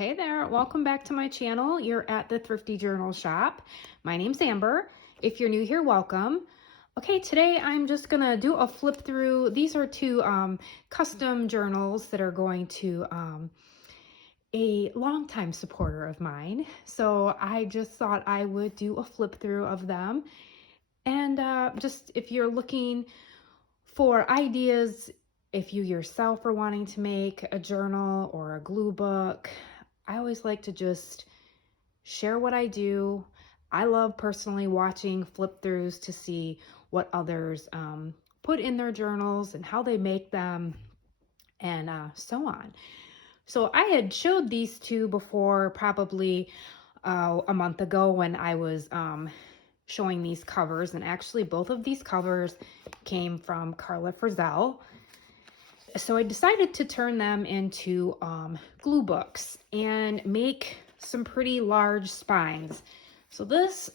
Hey there, welcome back to my channel. You're at the Thrifty Journal Shop. My name's Amber. If you're new here, welcome. Okay, today I'm just gonna do a flip through. These are two custom journals that are going to a longtime supporter of mine. So I just thought I would do a flip through of them. And just if you're looking for ideas, if you yourself are wanting to make a journal or a glue book, I always like to just share what I do. I love personally watching flip throughs to see what others put in their journals and how they make them and so on. So I had showed these two before, probably a month ago when I was showing these covers, and actually both of these covers came from Carla Frisell. So I decided to turn them into glue books and make some pretty large spines. So this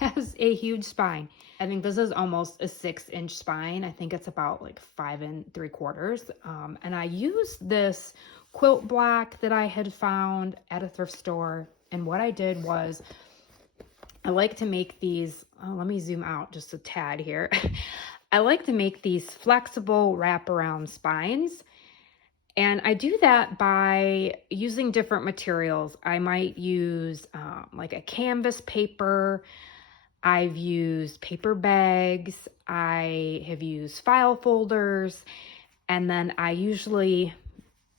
has a huge spine. I think this is almost a 6-inch spine. I think it's about like 5 3/4. And I used this quilt block that I had found at a thrift store. And what I did was, I like to make these, let me zoom out just a tad here. I like to make these flexible wraparound spines. And I do that by using different materials. I might use like a canvas paper. I've used paper bags. I have used file folders. And then I usually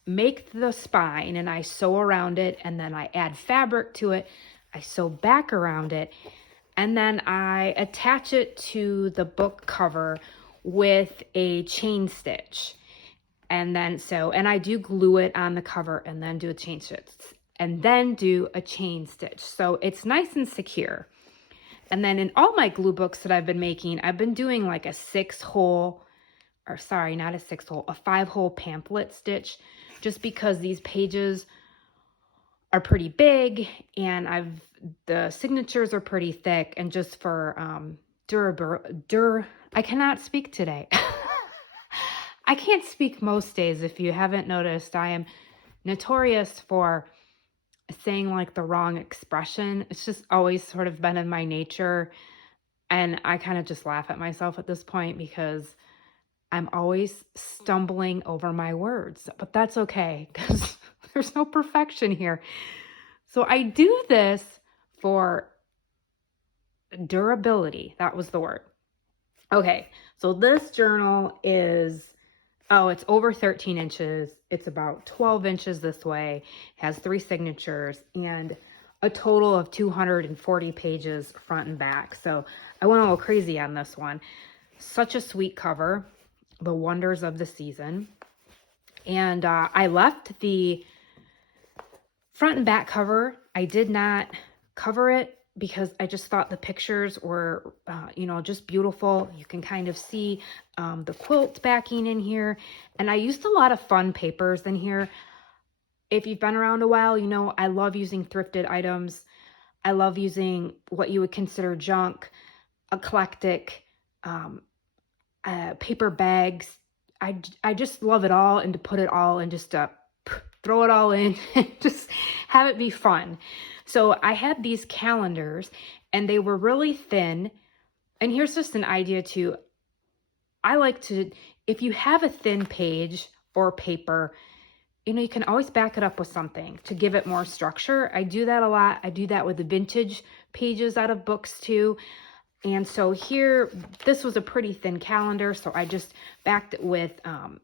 make the spine and I sew around it, and then I add fabric to it. I sew back around it, and then I attach it to the book cover with a chain stitch. And then and I do glue it on the cover and then do a chain stitch and then do a chain stitch. So it's nice and secure. And then in all my glue books that I've been making, I've been doing like a 5-hole pamphlet stitch, just because these pages are pretty big and the signatures are pretty thick, and just for I cannot speak today. I can't speak most days. If you haven't noticed, I am notorious for saying like the wrong expression. It's just always sort of been in my nature. And I kind of just laugh at myself at this point because I'm always stumbling over my words, but that's okay because there's no perfection here. So I do this for durability. That was the word. Okay, so this journal is, it's over 13 inches. It's about 12 inches this way, has 3 signatures, and a total of 240 pages front and back. So I went a little crazy on this one. Such a sweet cover, the wonders of the season. And I left the front and back cover. I did not cover it because I just thought the pictures were, just beautiful. You can kind of see the quilt backing in here. And I used a lot of fun papers in here. If you've been around a while, I love using thrifted items. I love using what you would consider junk, eclectic, paper bags. I just love it all, and to put it all in, just throw it all in and just have it be fun. So I had these calendars and they were really thin. And here's just an idea too. I like to, if you have a thin page or paper, you can always back it up with something to give it more structure. I do that a lot. I do that with the vintage pages out of books too. And so here, this was a pretty thin calendar, so I just backed it with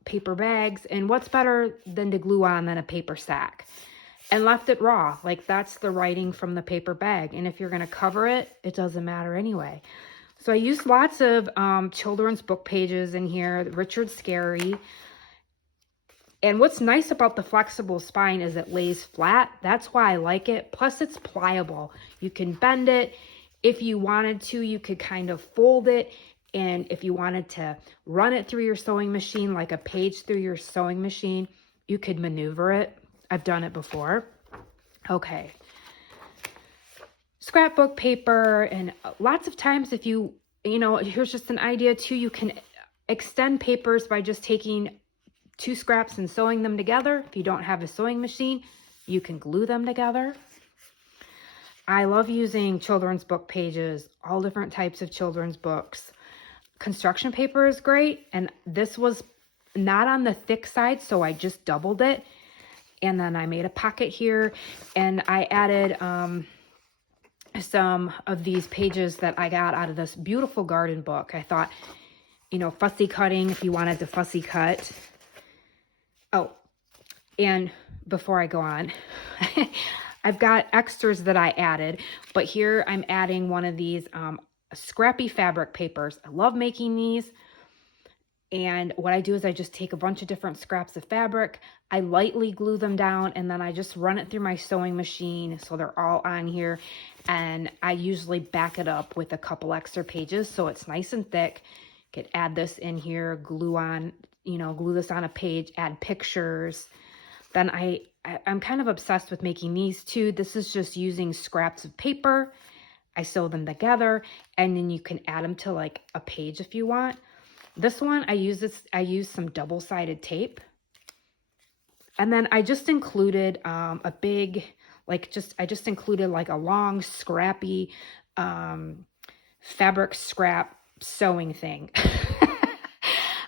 paper bags. And what's better than to glue on than a paper sack? And left it raw. Like, that's the writing from the paper bag. And if you're going to cover it, it doesn't matter anyway. So I used lots of children's book pages in here, Richard Scarry. And what's nice about the flexible spine is it lays flat. That's why I like it. Plus, it's pliable. You can bend it. If you wanted to, you could kind of fold it. And if you wanted to run it through your sewing machine, like a page through your sewing machine, you could maneuver it. I've done it before. Okay. Scrapbook paper, and lots of times if here's just an idea too, you can extend papers by just taking 2 scraps and sewing them together. If you don't have a sewing machine, you can glue them together. I love using children's book pages, all different types of children's books. Construction paper is great, and this was not on the thick side, so I just doubled it. And then I made a pocket here, and I added some of these pages that I got out of this beautiful garden book. I thought, you know, fussy cutting, if you wanted to fussy cut. Oh, and before I go on, I've got extras that I added, but here I'm adding one of these scrappy fabric papers. I love making these. And what I do is I just take a bunch of different scraps of fabric, I lightly glue them down, and then I just run it through my sewing machine so they're all on here. And I usually back it up with a couple extra pages so it's nice and thick. Could add this in here, glue on, you know, glue this on a page, add pictures. Then I'm kind of obsessed with making these too. This is just using scraps of paper. I sew them together, and then you can add them to like a page if you want. This one, I use some double-sided tape. And then I just included a big, I just included like a long, scrappy fabric scrap sewing thing.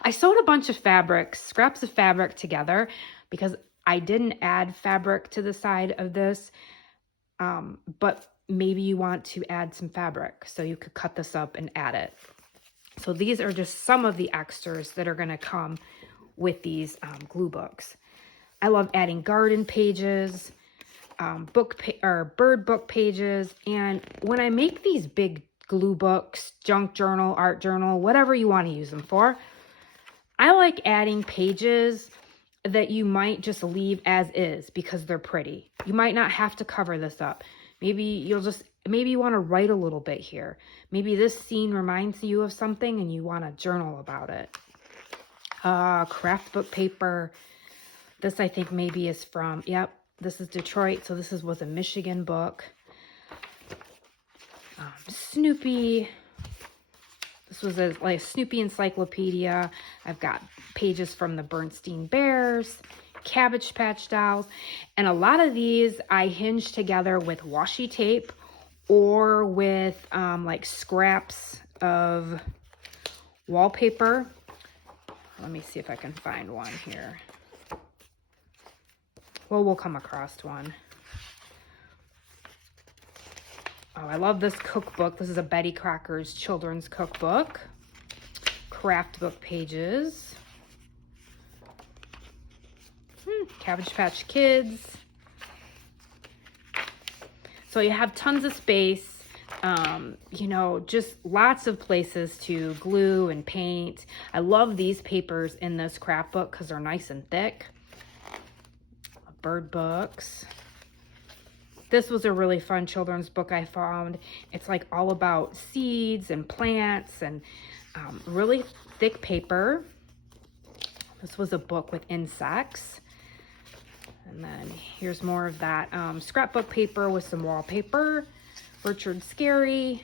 I sewed a bunch of scraps of fabric together because I didn't add fabric to the side of this, but maybe you want to add some fabric, so you could cut this up and add it. So these are just some of the extras that are going to come with these glue books. I love adding garden pages, bird book pages, and when I make these big glue books, junk journal, art journal, whatever you want to use them for, I like adding pages that you might just leave as is because they're pretty. You might not have to cover this up. Maybe you want to write a little bit here. Maybe this scene reminds you of something and you want to journal about it. Craft book paper. This I think maybe is from, yep, this is Detroit. So this was a Michigan book. Snoopy. This was like a Snoopy encyclopedia. I've got pages from the Bernstein Bears, Cabbage Patch Dolls, and a lot of these I hinge together with washi tape or with like scraps of wallpaper. Let me see if I can find one here. Well, we'll come across one. Oh, I love this cookbook. This is a Betty Crocker's children's cookbook. Craft book pages. Cabbage Patch Kids. So you have tons of space, you know, just lots of places to glue and paint. I love these papers in this craft book because they're nice and thick. Bird books. This was a really fun children's book I found. It's like all about seeds and plants and really thick paper. This was a book with insects. And then here's more of that scrapbook paper with some wallpaper, Richard Scarry,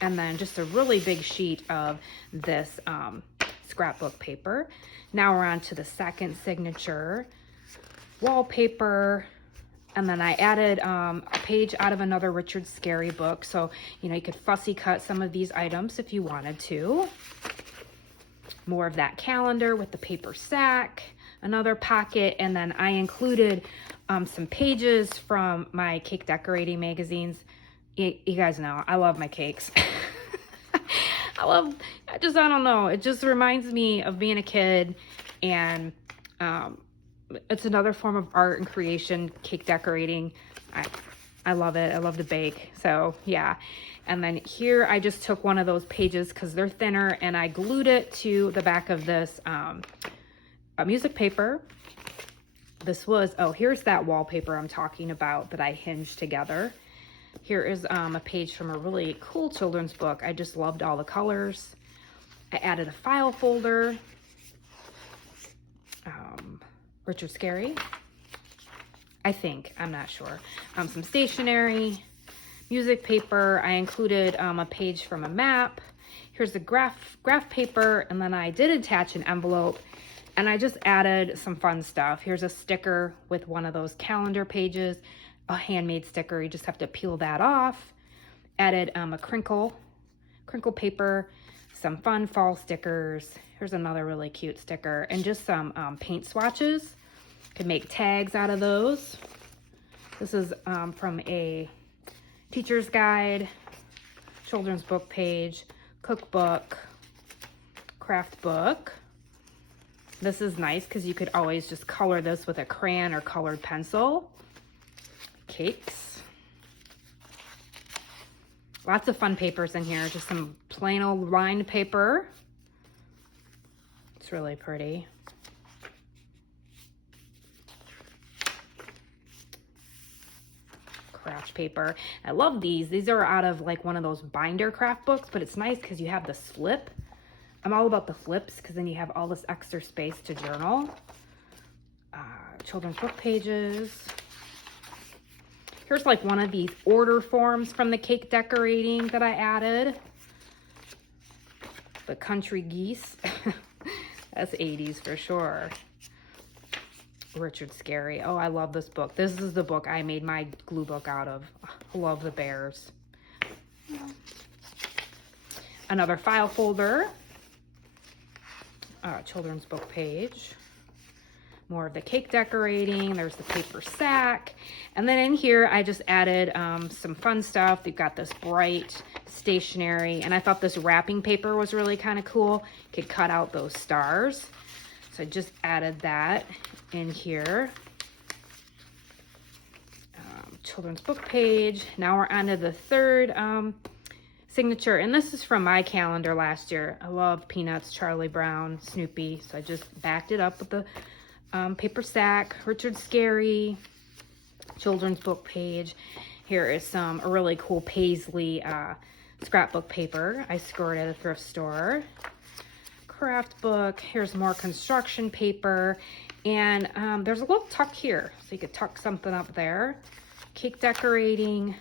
and then just a really big sheet of this scrapbook paper. Now we're on to the second signature, wallpaper. And then I added a page out of another Richard Scarry book. So, you know, you could fussy cut some of these items if you wanted to. More of that calendar with the paper sack, another pocket. And then I included some pages from my cake decorating magazines. You guys know, I love my cakes. I don't know. It just reminds me of being a kid, and it's another form of art and creation, cake decorating. I love it. I love to bake. So yeah. And then here I just took one of those pages because they're thinner, and I glued it to the back of this music paper. This was, here's that wallpaper I'm talking about that I hinged together. Here is a page from a really cool children's book. I just loved all the colors. I added a file folder. Richard Scarry, I think, I'm not sure. Some stationery, music paper. I included a page from a map. Here's the graph paper, and then I did attach an envelope And I just added some fun stuff. Here's a sticker with one of those calendar pages, a handmade sticker. You just have to peel that off. Added a crinkle paper, some fun fall stickers. Here's another really cute sticker, and just some paint swatches. Could make tags out of those. This is from a teacher's guide, children's book page, cookbook, craft book. This is nice because you could always just color this with a crayon or colored pencil. Cakes. Lots of fun papers in here. Just some plain old lined paper. It's really pretty. Craft paper. I love these. These are out of like one of those binder craft books, but it's nice because you have this flip. I'm all about the flips because then you have all this extra space to journal. Children's book pages. Here's like one of these order forms from the cake decorating that I added. The country geese. That's 80s for sure. Richard Scarry. Oh, I love this book. This is the book I made my glue book out of. I love the bears. Another file folder. Children's book page. More of the cake decorating. There's the paper sack. And then in here, I just added some fun stuff. We've got this bright stationery. And I thought this wrapping paper was really kind of cool. You could cut out those stars. So I just added that in here. Children's book page. Now we're on to the third signature. And this is from my calendar last year. I love Peanuts, Charlie Brown, Snoopy. So I just backed it up with the paper sack. Richard Scarry. Children's book page. Here is some really cool Paisley scrapbook paper I scored at a thrift store. Craft book. Here's more construction paper. And there's a little tuck here. So you could tuck something up there. Cake decorating.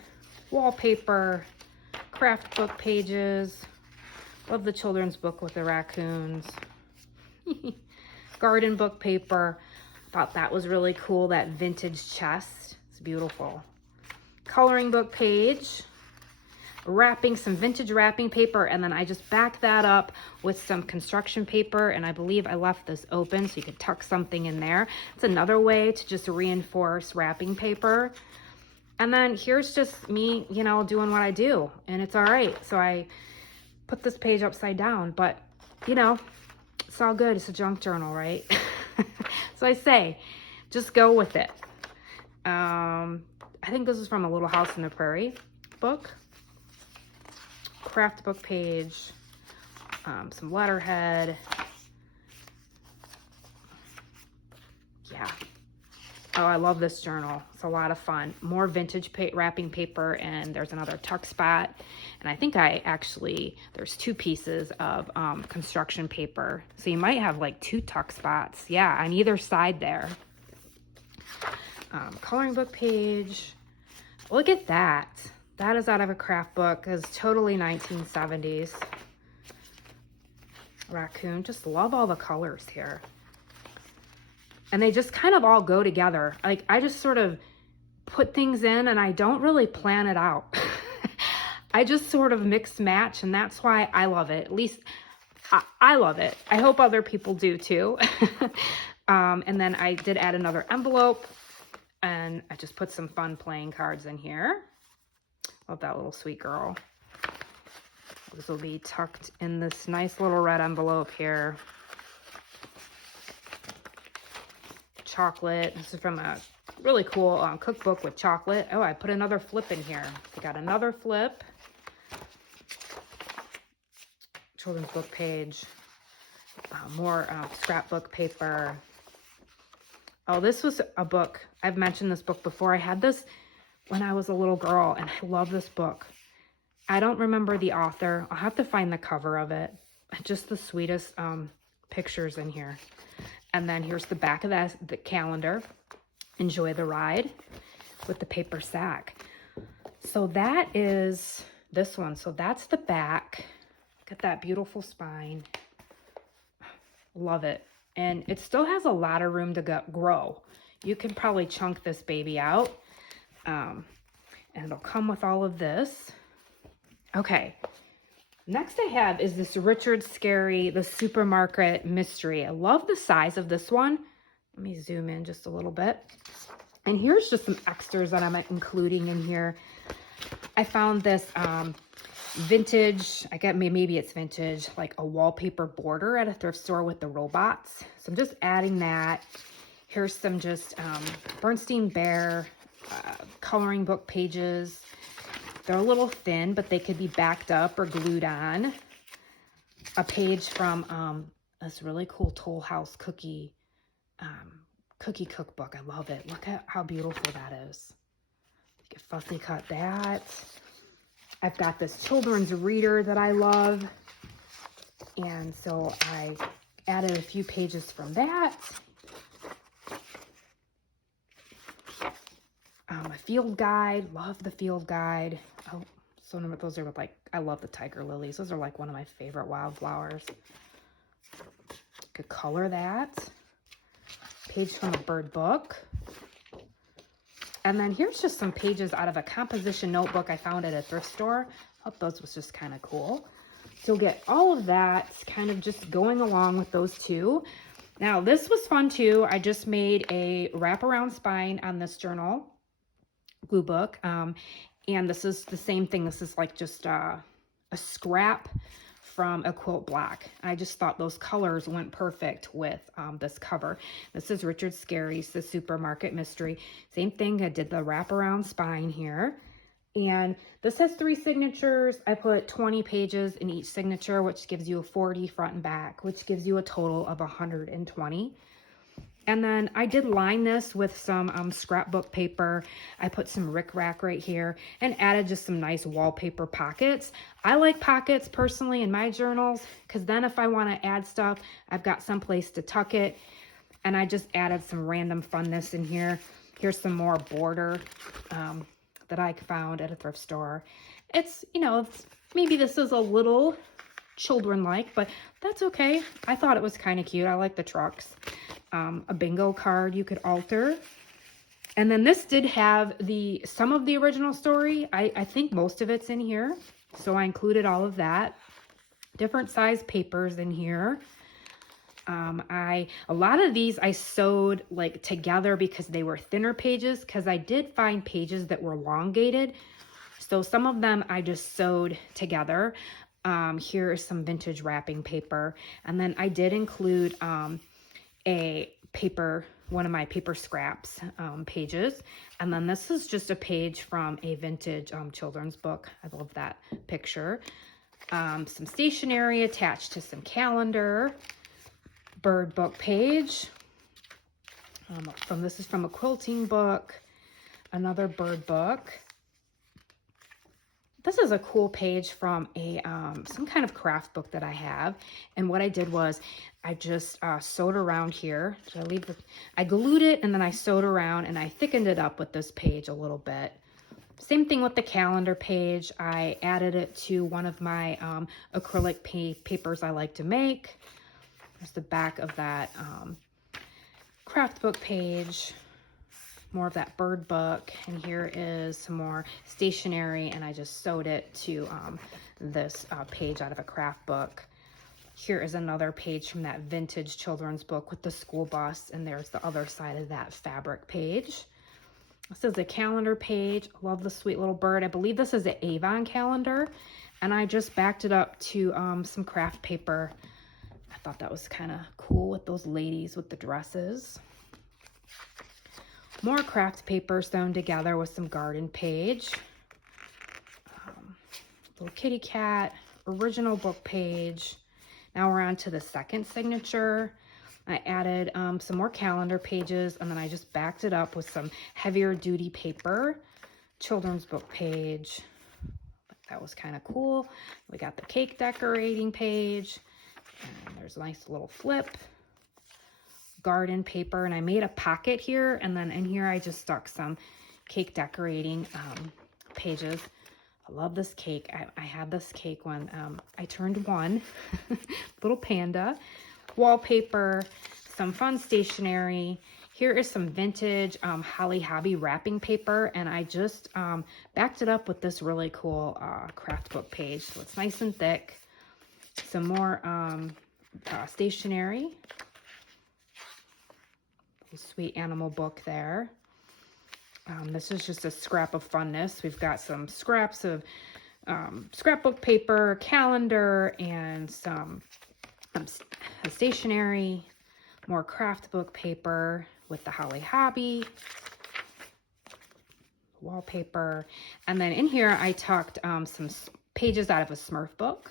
Wallpaper. Craft book pages. Love the children's book with the raccoons. Garden book paper. Thought that was really cool. That vintage chest. It's beautiful. Coloring book page. Wrapping, some vintage wrapping paper, and then I just backed that up with some construction paper, and I believe I left this open so you could tuck something in there. It's another way to just reinforce wrapping paper. And then here's just me, you know, doing what I do, and it's all right. So I put this page upside down, but you know, it's all good. It's a junk journal, right? So I say, just go with it. I think this is from a Little House on the Prairie book. Craft book page, some letterhead. Yeah. Oh, I love this journal. It's a lot of fun. More vintage wrapping paper, and there's another tuck spot. And I think there's two pieces of construction paper. So you might have like two tuck spots. Yeah, on either side there. Coloring book page. Look at that. That is out of a craft book. It's totally 1970s. Raccoon. Just love all the colors here. And they just kind of all go together. Like, I just sort of put things in and I don't really plan it out. I just sort of mix match, and that's why I love it. At least I love it. I hope other people do too. And then I did add another envelope, and I just put some fun playing cards in here. Love that little sweet girl. This will be tucked in this nice little red envelope here. Chocolate. This is from a really cool cookbook with chocolate. Oh, I put another flip in here. We got another flip. Children's book page. More scrapbook paper. Oh, this was a book. I've mentioned this book before. I had this when I was a little girl, and I love this book. I don't remember the author. I'll have to find the cover of it. Just the sweetest pictures in here. And then here's the back of the calendar. Enjoy the ride with the paper sack. So that is this one. So that's the back. Look at that beautiful spine. Love it. and it still has a lot of room to grow. You can probably chunk this baby out, and it'll come with all of this. Okay, next I have is this Richard Scarry, the Supermarket Mystery. I love the size of this one. Let me zoom in just a little bit. And here's just some extras that I'm including in here. I found this vintage, I get maybe it's vintage, like a wallpaper border at a thrift store with the robots. So I'm just adding that. Here's some just Bernstein Bear coloring book pages. They're a little thin, but they could be backed up or glued on. A page from this really cool Toll House cookie cookbook. I love it. Look at how beautiful that is. You can fussy cut that. I've got this children's reader that I love. And so I added a few pages from that. A field guide. Love the field guide. Oh, so those are like, I love the tiger lilies. Those are like one of my favorite wildflowers. Could color that. Page from a bird book. And then here's just some pages out of a composition notebook I found at a thrift store. I thought those was just kind of cool. So you'll get all of that kind of just going along with those two. Now this was fun too. I just made a wraparound spine on this journal glue book. And this is the same thing. This is like just a scrap from a quilt block. I just thought those colors went perfect with this cover. This is Richard Scarry's The Supermarket Mystery. Same thing, I did the wraparound spine here. And this has 3 signatures. I put 20 pages in each signature, which gives you a 40 front and back, which gives you a total of 120. And then I did line this with some scrapbook paper. I put some rickrack right here and added just some nice wallpaper pockets. I like pockets personally in my journals because then if I want to add stuff, I've got some place to tuck it. And I just added some random funness in here. Here's some more border that I found at a thrift store. It's, you know, maybe this is a little children-like, but that's okay. I thought it was kind of cute. I like the trucks. A bingo card you could alter. And then this did have some of the original story. I think most of it's in here. So I included all of that. Different size papers in here. A lot of these I sewed like together because they were thinner pages, because I did find pages that were elongated. So some of them I just sewed together. Here is some vintage wrapping paper. And then I did include one of my paper scraps pages. And then this is just a page from a vintage children's book. I love that picture. Some stationery attached to some calendar. Bird book page. This is from a quilting book. Another bird book. This is a cool page from a some kind of craft book that I have. And what I did was I just sewed around here. I glued it and then I sewed around and I thickened it up with this page a little bit. Same thing with the calendar page. I added it to one of my acrylic papers I like to make. There's the back of that craft book page. More of that bird book, and here is some more stationery, and I just sewed it to this page out of a craft book. Here is another page from that vintage children's book with the school bus, and there's the other side of that fabric page. This is a calendar page. I love the sweet little bird. I believe this is an Avon calendar, and I just backed it up to some craft paper. I thought that was kind of cool with those ladies with the dresses. More craft paper sewn together with some garden page. Little kitty cat, original book page. Now we're on to the second signature. I added some more calendar pages, and then I just backed it up with some heavier duty paper. Children's book page. That was kind of cool. We got the cake decorating page. And there's a nice little flip. Garden paper, and I made a pocket here, and then in here I just stuck some cake decorating pages. I love this cake. I had this cake when I turned 1. Little panda. Wallpaper, some fun stationery. Here is some vintage Holly Hobby wrapping paper, and I just backed it up with this really cool craft book page. So it's nice and thick. Some more stationery. Sweet animal book there. This is just a scrap of funness. We've got some scraps of scrapbook paper, calendar, and some stationery. More craft book paper with the Holly Hobby. Wallpaper. And then in here I tucked some pages out of a Smurf book.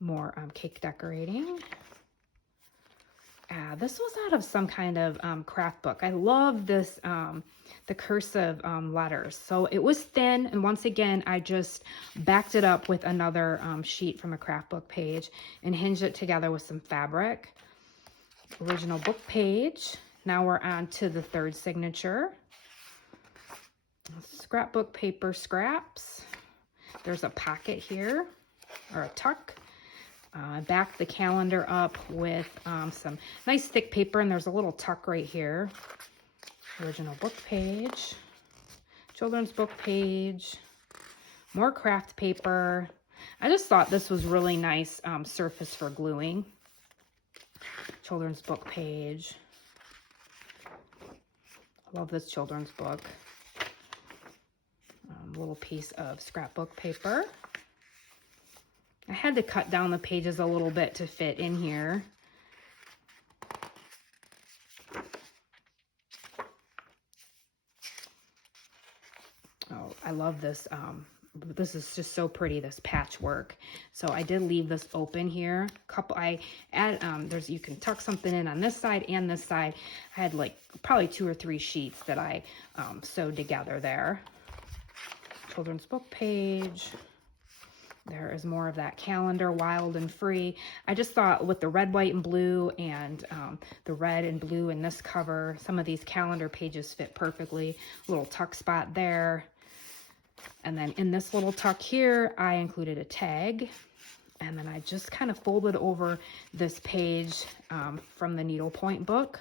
More cake decorating. This was out of some kind of craft book. I love this, the cursive letters. So it was thin, and once again, I just backed it up with another sheet from a craft book page and hinged it together with some fabric. Original book page. Now we're on to the third signature. Scrapbook paper scraps. There's a pocket here, or a tuck. Back the calendar up with some nice thick paper, and there's a little tuck right here. Original book page, children's book page, more craft paper. I just thought this was really nice surface for gluing. Children's book page. I love this children's book. Little piece of scrapbook paper. I had to cut down the pages a little bit to fit in here. Oh, I love this. This is just so pretty, this patchwork. So I did leave this open here. You can tuck something in on this side and this side. I had like probably 2 or 3 sheets that I sewed together there. Children's book page. There is more of that calendar, wild and free. I just thought with the red, white, and blue, and the red and blue in this cover, some of these calendar pages fit perfectly. Little tuck spot there. And then in this little tuck here, I included a tag. And then I just kind of folded over this page from the needlepoint book.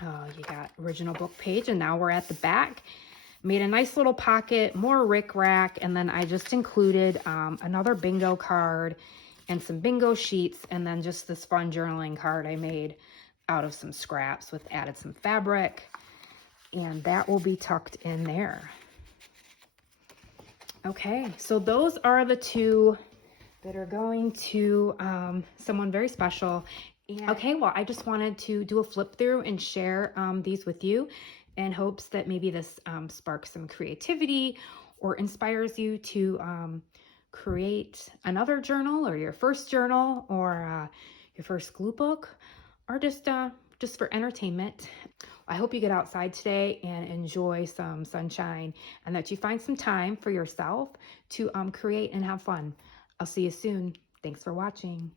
You got original book page, and now we're at the back. Made a nice little pocket, more rickrack, and then I just included another bingo card and some bingo sheets, and then just this fun journaling card I made out of some scraps with added some fabric, and that will be tucked in there. Okay, so those are the 2 that are going to someone very special. And, okay, well, I just wanted to do a flip through and share these with you, in hopes that maybe this sparks some creativity or inspires you to create another journal, or your first journal, or your first glue book, or just for entertainment. I hope you get outside today and enjoy some sunshine, and that you find some time for yourself to create and have fun. I'll see you soon. Thanks for watching.